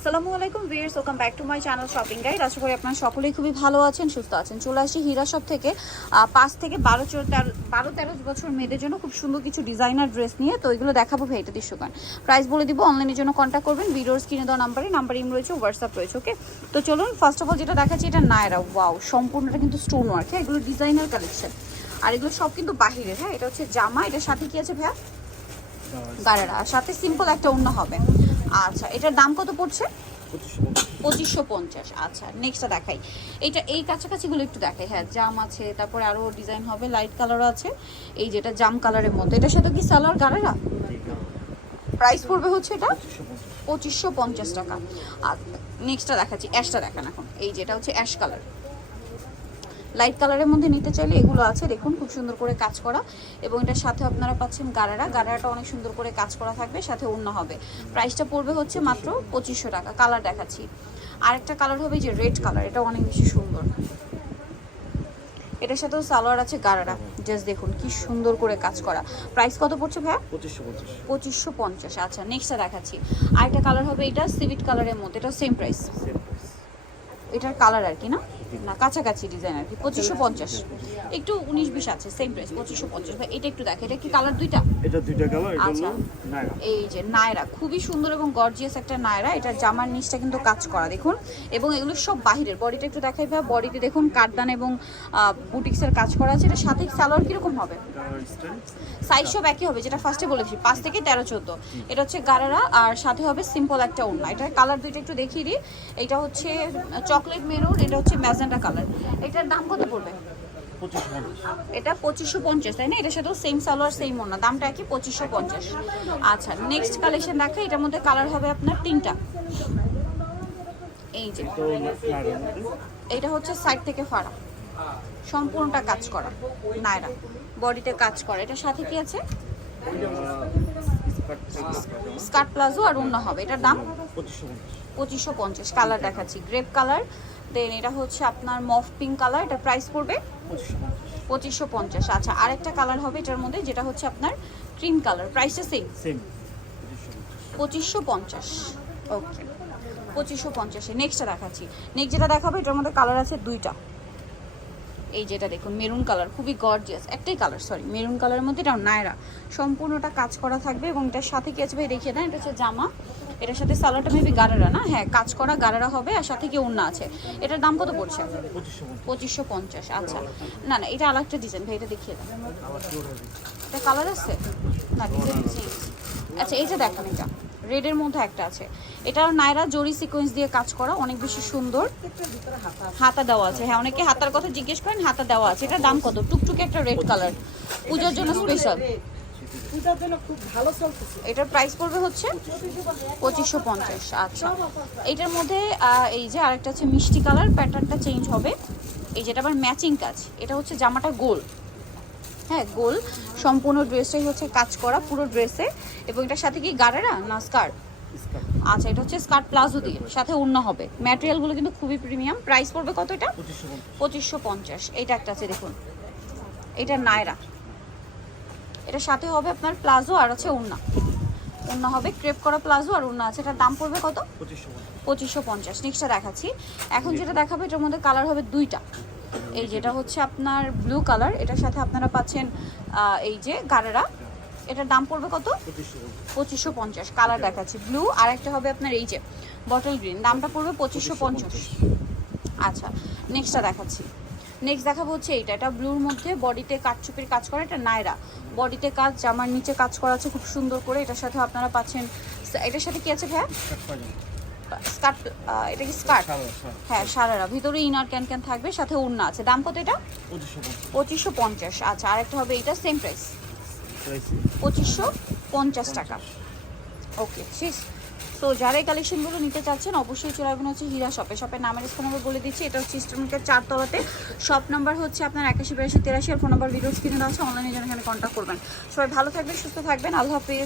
আসসালামু আলাইকুম viewers welcome back to my channel shopping guide. আশা করি আপনারা সকলেই খুবই ভালো আছেন সুস্থ আছেন। চলে আসি হীরা শপ থেকে। পাঁচ থেকে বারো চো- তেরো বারো তেরো বছর মেয়েদের জন্য খুব সুন্দর কিছু ডিজাইনার ড্রেস নিয়ে তো এগুলো দেখাবো ভাইটা দৃশ্যকান প্রাইস বলে দিব অনলাইনের জন্য কন্ট্যাক্ট করবেন। ভিডিওর স্ক্রিনে দেওয়া নাম্বারে নাম্বার ইম রয়েছে হোয়াটসঅ্যাপ রয়েছে ওকে তো চলুন ফার্স্ট অফ অল যেটা দেখাচ্ছি এটা নায়রা ওয়াও সম্পূর্ণটা কিন্তু স্টোন ওয়ার্ক হ্যাঁ? এগুলো ডিজাইনার কালেকশন আর এগুলো সব কিন্তু বাহিরের হ্যাঁ? এটা হচ্ছে জামা এটার সাথে কি আছে ভাইয়া? গাড়ারা আর সাথে সিম্পল একটা অন্য হবে। আচ্ছা এটার দাম কত পড়ছে? পঁচিশশো পঞ্চাশ। আচ্ছা নেক্সটটা দেখাই। এইটা এই কাছাকাছিগুলো একটু দেখাই হ্যাঁ জাম আছে তারপরে আরও ডিজাইন হবে লাইট কালারও আছে এই যেটা জাম কালারের মধ্যে। এটার সাথে কি সালোয়ার গাড়ারা? প্রাইস পড়বে হচ্ছে এটা? পঁচিশশো পঞ্চাশ। টাকা। আর নেক্সটটা দেখাচ্ছি অ্যাশটা দেখান এখন। এই যেটা হচ্ছে অ্যাশ কালার লাইট কালারের মধ্যে নিতে চাইলে এগুলো আছে। দেখুন খুব সুন্দর করে কাজ করা। এবং এটার সাথে আপনারা পাচ্ছেন গারারা। গারাটা অনেক সুন্দর করে কাজ করা থাকবে সাথে অন্য হবে। প্রাইসটা পড়বে হচ্ছে মাত্র পঁচিশশো টাকা। কালার দেখাচ্ছি। আরেকটা কালার হবে যে রেড কালার এটা অনেক বেশি সুন্দর। এটার সাথেও সালোয়ার আছে গারারা। জাস্ট দেখুন কি সুন্দর করে কাজ করা। প্রাইস কত পড়ছে ভাইয়া? পঞ্চাশ। পঁচিশশো পঞ্চাশ। আচ্ছা নেক্সটটা দেখাচ্ছি। আরেকটা কালার হবে এটা সিভিট কালারের মধ্যে। এটা সেম প্রাইস এটার কালার আর কি না? না কাছাকাছি ডিজাইন আর কি পঁচিশশো পঞ্চাশ। একটু উনিশ বিশ আছে সেম প্রাইস পঁচিশশো পঞ্চাশ। ভাই এটা একটু দেখে এটা কি কালার দুইটা? এটা দুইটা কালার আচ্ছা। এই যে নায়রা খুবই সুন্দর এবং গর্জিয়াস একটা নায়রা। এটা জামার নিচটা কিন্তু কাজ করা দেখুন। এবং এগুলো সব বাহিরের বডিটা একটু দেখাই ভাই। বডিতে দেখুন কাঠদান এবং বুটিক্সের কাজ করা আছে। এটার সাথে সালোয়ার কীরকম হবে? সাইজ সব একই হবে যেটা ফার্স্টে বলেছি পাঁচ থেকে তেরো চোদ্দ। এটা হচ্ছে গারারা আর সাথে হবে সিম্পল একটা ওড়না। এটার কালার দুইটা একটু দেখিয়ে দিই। এটা হচ্ছে চকলেট মেরুন এটা হচ্ছে ম্যাজেন্টা কালার এটার দাম কত পড়বে? এটা পঁচিশশো পঞ্চাশ তাই না? এটার সাথেও সেম সালোয়ার সেম ওড়না। দামটা একই পঁচিশশো পঞ্চাশ। আচ্ছা নেক্সট কালেকশন দেখা এটার মধ্যে কালার হবে আপনার তিনটা। এই যে। এটা হচ্ছে সাইড থেকে ফাড়া। সম্পূর্ণটা কাজ করা নায়রা। বডিতে কাজ করা। এটার সাথে কি আছে? স্কার্ট প্লাজো আর অন্য হবে। এটার দাম? পঁচিশশো পঞ্চাশ। কালার দেখাচ্ছি। গ্রেপ কালার দেন এটা হচ্ছে আপনার মফ পিঙ্ক কালার এটা প্রাইস পড়বে? পঁচিশশো পঞ্চাশ। আচ্ছা আরেকটা কালার হবে এটার মধ্যে যেটা হচ্ছে আপনার ক্রিম কালার প্রাইসটা সেম সেম পঁচিশশো পঞ্চাশ। ওকে পঁচিশশো পঞ্চাশে। নেক্সটটা দেখাচ্ছি। নেক্সট যেটা দেখাবো এটার মধ্যে কালার আছে দুইটা। এই যেটা দেখুন মেরুন কালার খুবই গর্জিয়াস একটাই কালার সরি মেরুন কালারের মধ্যে এটাও নায়রা সম্পূর্ণটা কাজ করা থাকবে এবং এটার সাথে কি আছে ভাই, দেখিয়ে দেন, এটা হচ্ছে জামা, এটার সাথে সালোয়ারটা মেবি গারারা না? হ্যাঁ কাজ করা গারারা হবে আর সাথে কি ওড়না আছে। এটার দাম কত পড়ছে? পঁচিশশো পঞ্চাশ আচ্ছা। না না, এটা আলাদা ডিজাইন ভাই, এটা দেখিয়ে দেন। এটা কালার আছে? না ডিজাইন আচ্ছা এইটা দেখান এটা। রেডের মধ্যে একটা আছে। এটা নায়রা জরি সিকোয়েন্স দিয়ে কাজ করা, অনেক বেশি সুন্দর। হাতা দেওয়া আছে। হ্যাঁ অনেকে হাতার কথা জিজ্ঞেস করেন, হাতা দেওয়া আছে। এটার দাম কত? টুকটুকে একটা রেড কালার পূজার জন্য স্পেশাল এটার প্রাইস পড়বে হচ্ছে পঁচিশশো পঞ্চাশ। আচ্ছা। এইটার মধ্যে এই যে আরেকটা আছে মিষ্টি কালার প্যাটার্নটা চেঞ্জ হবে। এই যেটা আবার ম্যাচিং কাজ, এটা হচ্ছে জামাটা গোল। হ্যাঁ গোল। সম্পূর্ণ ড্রেসটাই হচ্ছে কাজ করা পুরো ড্রেসে এবং এটার সাথে কি গাড়েরা? না স্কার্ট আচ্ছা এটা হচ্ছে স্কার্ট প্লাজো দিয়ে। সাথে অন্য হবে। ম্যাটেরিয়ালগুলো কিন্তু খুবই প্রিমিয়াম প্রাইস পড়বে কত এটা? পঁচিশশো পঞ্চাশ। এটা একটা আছে দেখুন। এটা নায়রা। এটার সাথে হবে আপনার প্লাজো আর আছে ওড়না। ওড়না হবে ক্রেপ করা প্লাজো আর ওড়না আছে। এটার দাম পড়বে কত? পঁচিশশো পঞ্চাশ। নেক্সটটা দেখাচ্ছি। এখন যেটা দেখাবে এটার মধ্যে কালার হবে দুইটা। এই যেটা হচ্ছে আপনার ব্লু কালার এটার সাথে আপনারা পাচ্ছেন এই যে গারেরা। এটার দাম পড়বে কত? পঁচিশশো পঞ্চাশ। কালার দেখাচ্ছি। ব্লু আর একটা হবে আপনার এই যে বটল গ্রিন দামটা পড়বে পঁচিশশো পঞ্চাশ। আচ্ছা নেক্সটটা দেখাচ্ছি। নেক্সট দেখাবো হচ্ছে এইটা। এটা ব্লুর মধ্যে বডিতে কাঠচুপির কাজ করা, এটা নায়রা বডিতে কাজ, জামার নিচে কাজ করা আছে, খুব সুন্দর করে। এটার সাথে আপনারা পাচ্ছেন, এটার সাথে কি আছে ভাইয়া? স্কার্ট এটা কি স্কার্ট হ্যাঁ সারারা ভিতরে ইনার ক্যান ক্যান থাকবে সাথে ওড়না আছে। দাম কত এটা? পঁচিশশো পঞ্চাশ। আচ্ছা আরেকটা হবে এটা সেম প্রাইস পঁচিশশো পঞ্চাশ টাকা। ওকে শেষ। তো যারা এই কালেকশনগুলো নিতে চাচ্ছেন অবশ্যই চলে আসবেন হচ্ছে হীরা শপে। শপের নামের স্থান নাম্বার বলে দিচ্ছি। এটা হচ্ছে ইস্টার্নকের চারতলাতে। শপ নাম্বার হচ্ছে আপনার একাশি বিরাশি তেরাশি আর ফোন নাম্বার ভিডিও স্ক্রিনে দেওয়া আছে। অনলাইনে যেন এখানে কন্ট্যাক্ট করবেন। সবাই ভালো থাকবেন সুস্থ থাকবেন। আল্লাহ হাফিজ।